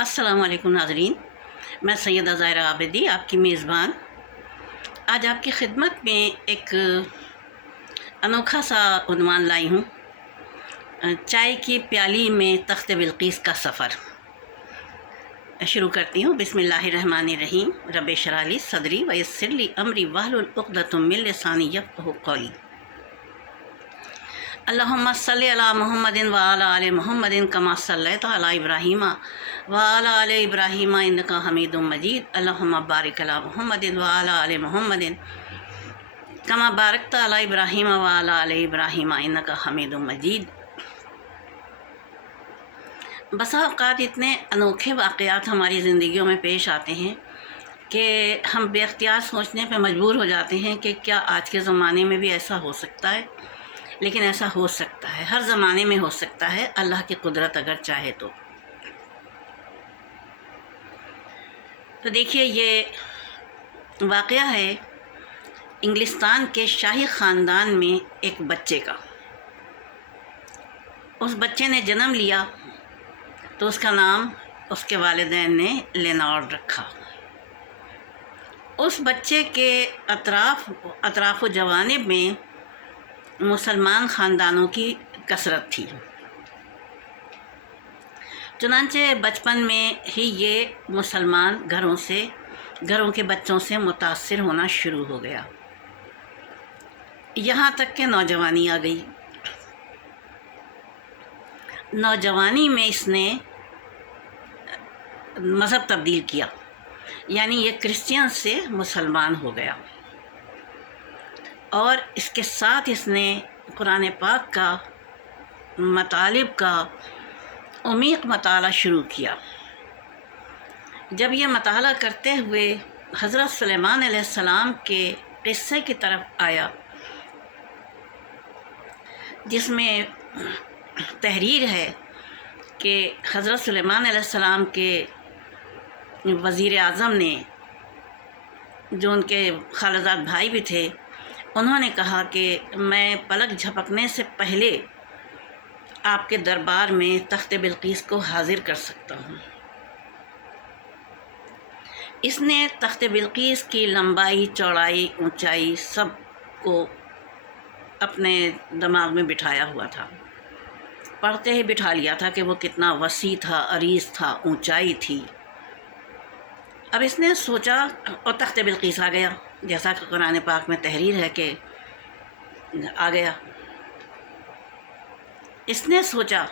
असलकुम नाजरीन, मैं सैदा ज़ायरा आबिदी, आपकी मेज़बान। आज आपकी खिदमत में एक अनोखा सा उनवान लाई हूँ, चाय की प्याली में तख्त बिल्कीस का सफ़र। शुरू करती हूँ बिसमीम रब शराली सदरी वयसरली अमरी वाहलुलक़दतमिल लसानी यफ़ कौली। अल्लाहुम्मा सल्ली अला मुहम्मदिन व अला आले मुहम्मदिन, कमा अला इब्राहीम। व अला आले इब्राहीम इन्नका हमीदुम मजीद। अल्लाहुम्मा बारिक अला मुहम्मदिन व अला आले मुहम्मदिन। कमा बारकत अला इब्राहीम व अला आले इब्राहीम हमीदुम मजीद। बसा अवकात इतने अनोखे वाक़यात हमारी ज़िंदगियों में पेश आते हैं कि हम बेख्तियार सोचने पर मजबूर हो जाते हैं कि क्या आज के ज़माने में भी ऐसा हो सकता है। लेकिन ऐसा हो सकता है, हर ज़माने में हो सकता है, अल्लाह की कुदरत अगर चाहे तो। तो देखिए, ये वाक़ है इंग्लिस्तान के शाही ख़ानदान में एक बच्चे का। उस बच्चे ने जन्म लिया तो उसका नाम, उसके वालदेन ने लेनॉर्ड रखा। उस बच्चे के अतराफ़ अतराफ़ जवानब में मुसलमान ख़ानदानों की कसरत थी। चुनानचे बचपन में ही ये मुसलमान घरों से, घरों के बच्चों से मुतासर होना शुरू हो गया। यहाँ तक के नौजवानी आ गई। नौजवानी में इसने मज़हब तब्दील किया, यानी ये क्रिश्चियन से मुसलमान हो गया। और इसके साथ इसने कुरान पाक का, मतालब का उमीक मताल शुरू किया। जब यह मताल करते हुए हज़रत सलेमान सलाम के क़स्से की तरफ़ आया, जिसमें तहरीर है कि हज़रत सलेमान सलाम के वज़ी अज़म ने, जो उनके खालजाद भाई भी थे, उन्होंने कहा कि मैं पलक झपकने से पहले आपके दरबार में तख्त बिल्कीस को हाजिर कर सकता हूँ। इसने तख्त बिल्कीस की लंबाई, चौड़ाई, ऊंचाई सबको अपने दिमाग में बिठाया हुआ था। पढ़ते ही बिठा लिया था कि वो कितना वसी था अरीज था, ऊंचाई थी। अब इसने सोचा और तख्त बिल्किस आ गया, जैसा कि कुरान पाक में तहरीर है कि आ गया। इसने सोचा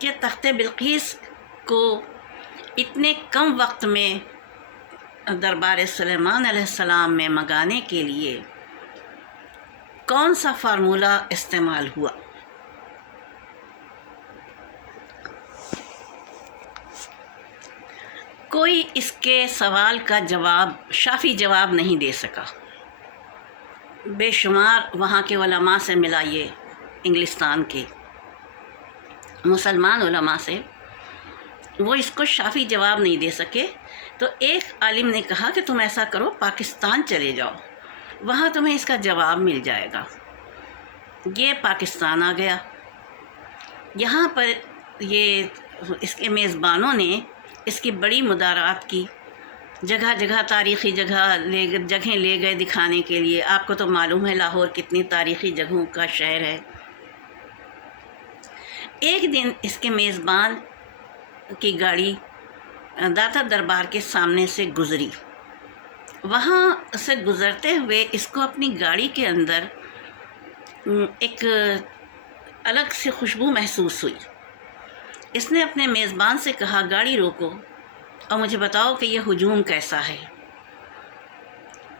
कि तख्त बिल्कीस को इतने कम वक्त में दरबार सलेमान सलाम में मंगाने के लिए कौन सा फार्मूला इस्तेमाल हुआ? कोई इसके सवाल का जवाब, शाफी जवाब नहीं दे सका। बेशुमार वहाँ के उलमा से मिला ये इंग्लिस्तान के। मुसलमान उलमा से वो इसको शाफी जवाब नहीं दे सके। तो एक आलिम ने कहा कि तुम ऐसा करो, पाकिस्तान चले जाओ। वहाँ तुम्हें इसका जवाब मिल जाएगा। ये पाकिस्तान आ गया। यहाँ पर ये इसके मेज़बानों ने इसकी बड़ी मुदारात की। जगह जगह तारीख़ी जगह ले, जगहें ले गए दिखाने के लिए। आपको तो मालूम है, लाहौर कितनी तारीख़ी जगहों का शहर है। एक दिन इसके मेज़बान की गाड़ी दाता दरबार के सामने से गुज़री। वहाँ से गुज़रते हुए इसको अपनी गाड़ी के अंदर एक अलग से खुशबू महसूस हुई। इसने अपने मेज़बान से कहा, गाड़ी रोको और मुझे बताओ कि यह हजूम कैसा है?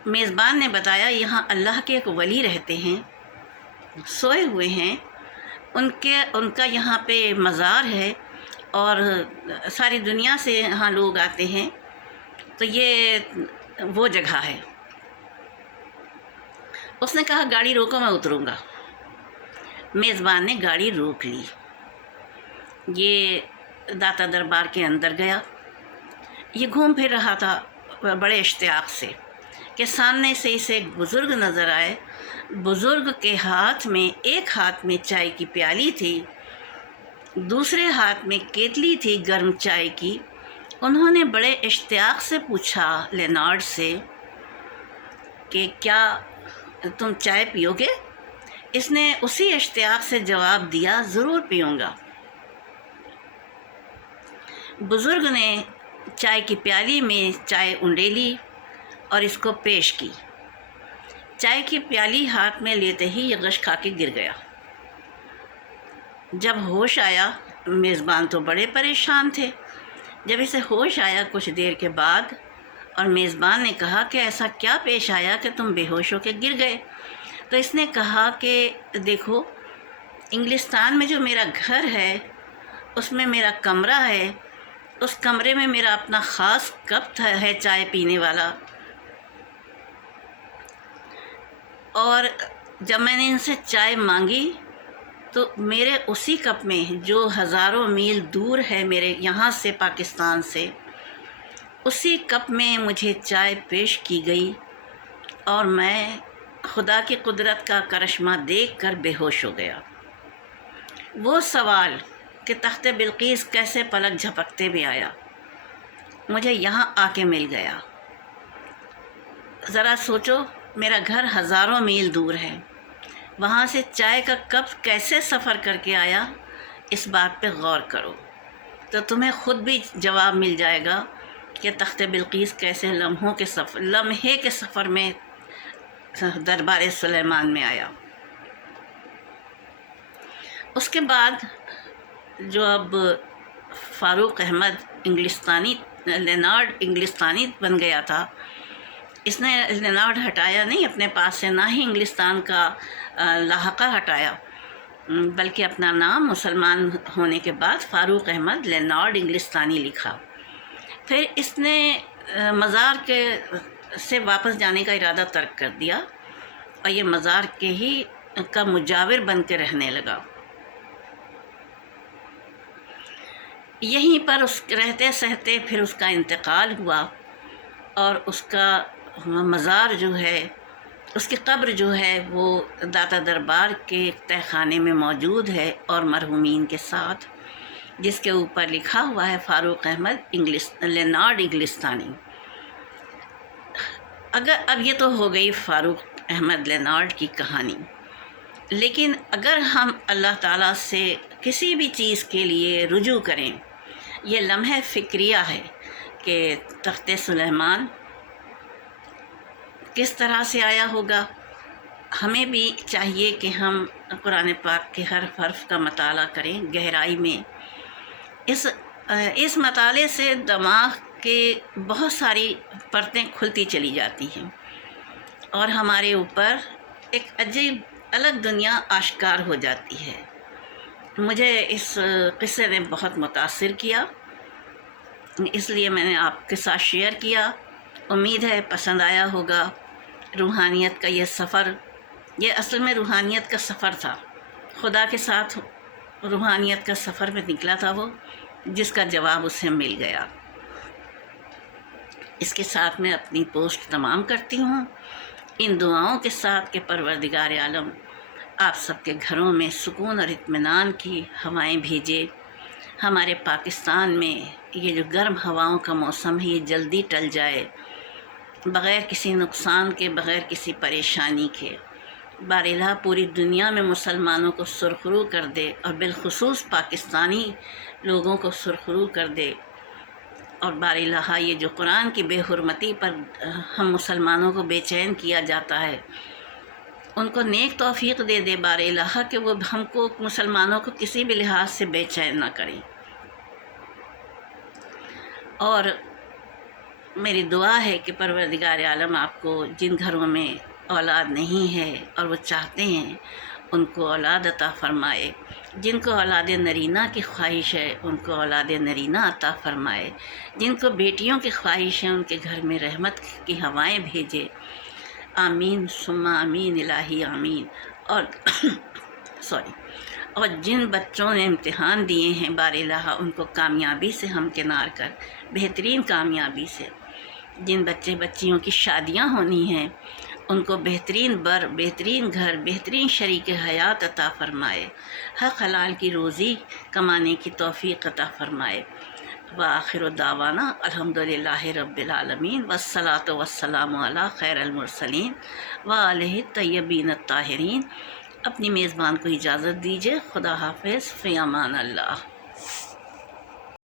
मेज़बान ने बताया, यहाँ अल्लाह के एक वली रहते हैं, सोए हुए हैं उनके, उनका यहाँ पे मज़ार है और सारी दुनिया से यहाँ लोग आते हैं। तो ये वो जगह है। उसने कहा, गाड़ी रोको, मैं उतरूँगा। मेज़बान ने गाड़ी रोक ली। ये दाता दरबार के अंदर गया। ये घूम फिर रहा था बड़े इश्तियाक से कि सामने से इसे एक बुज़ुर्ग नज़र आए बुज़ुर्ग के हाथ में, एक हाथ में चाय की प्याली थी, दूसरे हाथ में केतली थी गर्म चाय की। उन्होंने बड़े इश्तियाक से पूछा, लेनार्ड से, कि क्या तुम चाय पियोगे? इसने उसी इश्तियाक से जवाब दिया, ज़रूर पीऊँगा बुज़ुर्ग ने चाय की प्याली में चाय उंडेली और इसको पेश की। चाय की प्याली हाथ में लेते ही ये गश खा के गिर गया। जब होश आया, मेज़बान तो बड़े परेशान थे। जब इसे होश आया कुछ देर के बाद, और मेज़बान ने कहा कि ऐसा क्या पेश आया कि तुम बेहोश होकर गिर गए? तो इसने कहा कि, देखो, इंग्लिस्तान में जो मेरा घर है, उसमें मेरा कमरा है, उस कमरे में मेरा अपना ख़ास कप है चाय पीने वाला। और जब मैंने इनसे चाय मांगी तो मेरे उसी कप में, जो हज़ारों मील दूर है मेरे यहाँ से पाकिस्तान से, उसी कप में मुझे चाय पेश की गई और मैं खुदा की कुदरत का करिश्मा देख कर बेहोश हो गया। वो सवाल कि तख्त बिल्कीस कैसे पलक झपकते में आया? मुझे यहाँ आके मिल गया। ज़रा सोचो मेरा घर हज़ारों मील दूर है। वहाँ से चाय का कप कैसे सफ़र करके आया, इस बात पे गौर करो। तो तुम्हें ख़ुद भी जवाब मिल जाएगा कि तख्त बिल्कीस कैसे लम्हों के सफ़र लम्हे के सफ़र में दरबार सुलेमान में आया। उसके बाद जो अब फ़ारूक अहमद इंग्लिस्तानी, लेनार्ड इंग्लिस्तानी बन गया था इसने लेनार्ड हटाया नहीं अपने पास से, ना ही इंग्लिस्तान का लाहका हटाया। बल्कि अपना नाम मुसलमान होने के बाद फ़ारूक अहमद लेनार्ड इंग्लिस्तानी लिखा। फिर इसने मज़ार के से वापस जाने का इरादा तर्क कर दिया और ये मज़ार के ही का मुजाविर बन के रहने लगा। यहीं पर उस रहते सहते फिर उसका इंतकाल हुआ और उसका मज़ार जो है, उसकी कब्र जो है, वो दाता दरबार के तहखाने में मौजूद है और मरहुमीन के साथ, जिसके ऊपर लिखा हुआ है फ़ारूक अहमद इंग्लिश, लेनार्ड इंग्लिस्तानी। अगर, अब ये तो हो गई फ़ारूक अहमद लेनार्ड की कहानी। लेकिन अगर हम अल्लाह ताला से किसी भी चीज़ के लिए रुजू करें, ये लम्हे फ़िक्रिया है कि तख्त सुलेमान किस तरह से आया होगा? हमें भी चाहिए कि हम कुरान पाक के हर हर्फ का मताल करें गहराई में। इस इस मताले से दिमाग के बहुत सारी परतें खुलती चली जाती हैं और हमारे ऊपर एक अजीब, अलग दुनिया आश्कार हो जाती है। मुझे इस किस्से ने बहुत मुतासर किया, इसलिए मैंने आपके साथ शेयर किया। उम्मीद है पसंद आया होगा। रूहानियत का यह सफ़र, यह असल में रूहानियत का सफ़र था। खुदा के साथ रूहानियत का सफ़र में निकला था वो, जिसका जवाब उसे मिल गया। इसके साथ मैं अपनी पोस्ट तमाम करती हूँ। इन दुआओं के साथ के परवरदिगार आलम, आप सबके घरों में सुकून और इत्मीनान की हवाएँ भेजे। हमारे पाकिस्तान में ये जो गर्म हवाओं का मौसम है, ये जल्दी टल जाए। बग़ैर किसी नुकसान के, बग़ैर किसी परेशानी के। बारिला पूरी दुनिया में मुसलमानों को सुरखरू कर दे और बिलखसूस पाकिस्तानी लोगों को सुरखरू कर दे। और बारिला ये जो कुरान की बेहरमती पर हम मुसलमानों को बेचैन किया जाता है, उनको नेक तोफ़ी दे दे बारिला कि वो हमको, मुसलमानों को किसी भी लिहाज से बेचैन ना करें। और मेरी दुआ है कि परवरदिगार आलम आपको जिन घरों में औलाद नहीं है और वो चाहते हैं, उनको औलाद अता फ़रमाए। जिनको औलाद नरीना की ख्वाहिश है, उनको औलाद नरीना अता फ़रमाए। जिनको बेटियों की ख्वाहिश है, उनके घर में रहमत की हवाएँ भेजे। आमीन सुमा आमीन, इलाही आमीन। और सॉरी। और जिन बच्चों ने इम्तहान दिए हैं, बार उनको कामयाबी से हम किनार कर, बेहतरीन कामयाबी से। जिन बच्चे बच्चियों की शादियाँ होनी हैं, उनको बेहतरीन बर, बेहतरीन घर, बेहतरीन शरीक हयात अता फ़रमाए। हक हलाल की रोज़ी कमाने की तोफ़ी अता फ़रमाए। व आखिर दावाना, अल्हम्दुलिल्लाह रबालमीन आलमीन, वस्सलातु वस्सलामु अला खैरल मुरसलीन, व आलिहि तय्यबीन ताहिरीन। अपनी मेज़बान को इजाज़त दीजिए। खुदा हाफ़ फ़ियामान अल्लाह